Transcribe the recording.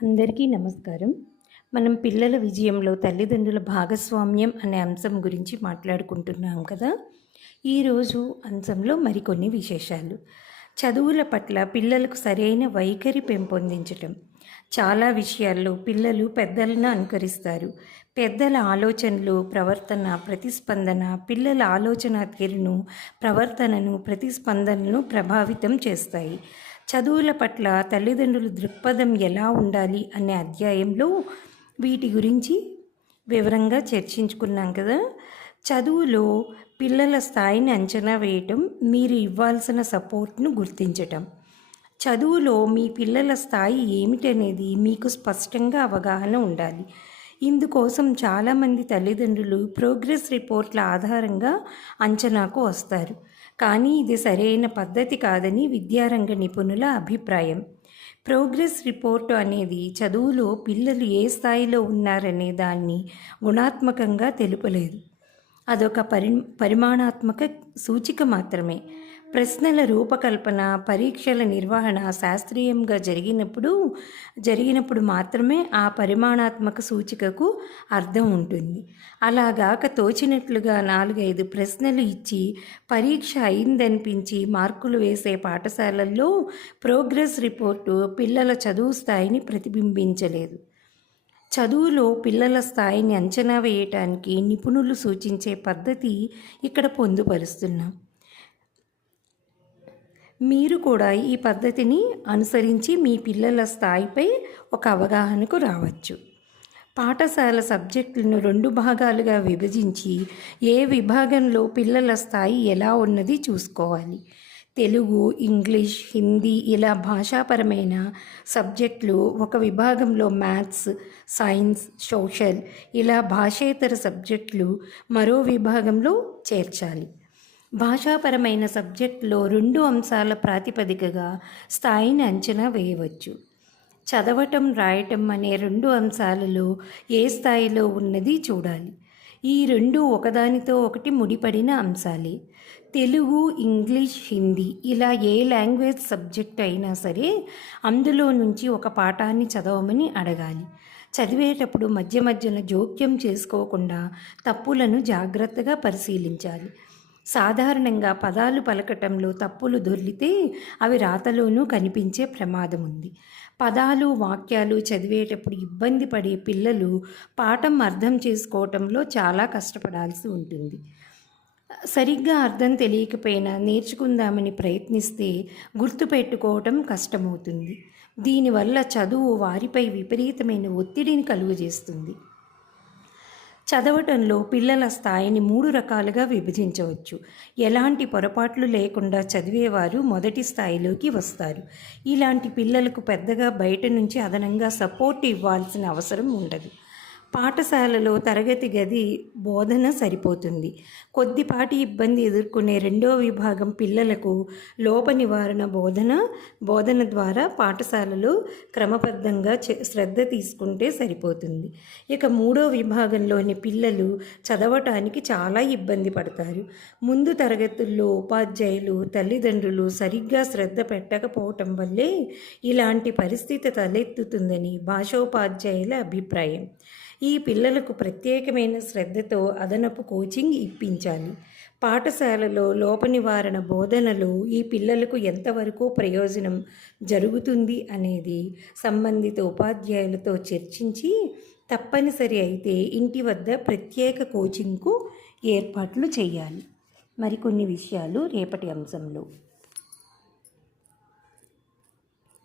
అందరికీ నమస్కారం. మనం పిల్లల విజయంలో తల్లిదండ్రుల భాగస్వామ్యం అనే అంశం గురించి మాట్లాడుకుంటున్నాం కదా! ఈరోజు అంశంలో మరికొన్ని విశేషాలు. చదువుల పట్ల పిల్లలకు సరైన వైఖరి పెంపొందించటం. చాలా విషయాల్లో పిల్లలు పెద్దలను అనుకరిస్తారు. పెద్దల ఆలోచనలు, ప్రవర్తన, ప్రతిస్పందన పిల్లల ఆలోచన తీరును, ప్రవర్తనను, ప్రతిస్పందనలను ప్రభావితం చేస్తాయి. చదువుల పట్ల తల్లిదండ్రుల దృక్పథం ఎలా ఉండాలి అనే అధ్యాయంలో వీటి గురించి వివరంగా చర్చించుకున్నాం కదా. చదువులో పిల్లల స్థాయిని అంచనా వేయటం, మీరు ఇవ్వాల్సిన సపోర్ట్ను గుర్తించటం. చదువులో మీ పిల్లల స్థాయి ఏమిటనేది మీకు స్పష్టంగా అవగాహన ఉండాలి. ఇందుకోసం చాలామంది తల్లిదండ్రులు ప్రోగ్రెస్ రిపోర్ట్ల ఆధారంగా అంచనాకు వస్తారు. కానీ ఇది సరైన పద్ధతి కాదని విద్యారంగ నిపుణుల అభిప్రాయం. ప్రోగ్రెస్ రిపోర్టు అనేది చదువులో పిల్లలు ఏ స్థాయిలో ఉన్నారనే దాన్ని గుణాత్మకంగా తెలుపలేదు. అదొక పరిమాణాత్మక సూచిక మాత్రమే. ప్రశ్నల రూపకల్పన, పరీక్షల నిర్వహణ శాస్త్రీయంగా జరిగినప్పుడు మాత్రమే ఆ పరిమాణాత్మక సూచికకు అర్థం ఉంటుంది. అలాగాక తోచినట్లుగా 4-5 ప్రశ్నలు ఇచ్చి పరీక్ష అయిందనిపించి మార్కులు వేసే పాఠశాలల్లో ప్రోగ్రెస్ రిపోర్టు పిల్లల చదువు స్థాయిని ప్రతిబింబించలేదు. చదువులో పిల్లల స్థాయిని అంచనా వేయటానికి నిపుణులు సూచించే పద్ధతి ఇక్కడ పొందుపరుస్తున్నాం. మీరు కూడా ఈ పద్ధతిని అనుసరించి మీ పిల్లల స్థాయిపై ఒక అవగాహనకు రావచ్చు. పాఠశాల సబ్జెక్టులను 2 భాగాలుగా విభజించి ఏ విభాగంలో పిల్లల స్థాయి ఎలా ఉన్నది చూసుకోవాలి. తెలుగు, ఇంగ్లీష్, హిందీ ఇలా భాషాపరమైన సబ్జెక్టులు ఒక విభాగంలో, మ్యాథ్స్, సైన్స్, సోషల్ ఇలా భాషేతర సబ్జెక్టులు మరో విభాగంలో చేర్చాలి. భాషాపరమైన సబ్జెక్టులో 2 అంశాల ప్రాతిపదికగా స్థాయిని అంచనా వేయవచ్చు. చదవటం, రాయటం అనే 2 అంశాలలో ఏ స్థాయిలో ఉన్నది చూడాలి. ఈ 2 ఒకదానితో ఒకటి ముడిపడిన అంశాలే. తెలుగు, ఇంగ్లీష్, హిందీ ఇలా ఏ లాంగ్వేజ్ సబ్జెక్ట్ అయినా సరే అందులో నుంచి ఒక పాఠాన్ని చదవమని అడగాలి. చదివేటప్పుడు మధ్యన జోక్యం చేసుకోకుండా తప్పులను జాగ్రత్తగా పరిశీలించాలి. సాధారణంగా పదాలు పలకటంలో తప్పులు దొర్లితే అవి రాతలోనూ కనిపించే ప్రమాదం ఉంది. పదాలు, వాక్యాలు చదివేటప్పుడు ఇబ్బంది పడే పిల్లలు పాఠం అర్థం చేసుకోవటంలో చాలా కష్టపడాల్సి ఉంటుంది. సరిగ్గా అర్థం తెలియకపోయినా నేర్చుకుందామని ప్రయత్నిస్తే గుర్తుపెట్టుకోవటం కష్టమవుతుంది. దీనివల్ల చదువు వారిపై విపరీతమైన ఒత్తిడిని కలుగజేస్తుంది. చదవటంలో పిల్లల స్థాయిని 3 రకాలుగా విభజించవచ్చు. ఎలాంటి పొరపాట్లు లేకుండా చదివేవారు మొదటి స్థాయిలోకి వస్తారు. ఇలాంటి పిల్లలకు పెద్దగా బయట నుంచి అదనంగా సపోర్ట్ ఇవ్వాల్సిన అవసరం ఉండదు. పాఠశాలలో తరగతి గది బోధన సరిపోతుంది. కొద్దిపాటి ఇబ్బంది ఎదుర్కొనే 2వ విభాగం పిల్లలకు లోప నివారణ బోధన ద్వారా పాఠశాలలో క్రమబద్ధంగా శ్రద్ధ తీసుకుంటే సరిపోతుంది. ఇక 3వ విభాగంలోని పిల్లలు చదవటానికి చాలా ఇబ్బంది పడతారు. ముందు తరగతుల్లో ఉపాధ్యాయులు, తల్లిదండ్రులు సరిగ్గా శ్రద్ధ పెట్టకపోవటం వల్లే ఇలాంటి పరిస్థితి తలెత్తుతుందని భాషోపాధ్యాయుల అభిప్రాయం. ఈ పిల్లలకు ప్రత్యేకమైన శ్రద్ధతో అదనపు కోచింగ్ ఇప్పించాలి. పాఠశాలలో లోప నివారణ బోధనలో ఈ పిల్లలకు ఎంతవరకు ప్రయోజనం జరుగుతుంది అనేది సంబంధిత ఉపాధ్యాయులతో చర్చించి తప్పనిసరి అయితే ఇంటి వద్ద ప్రత్యేక కోచింగ్కు ఏర్పాట్లు చేయాలి. మరికొన్ని విషయాలు రేపటి అంశంలో.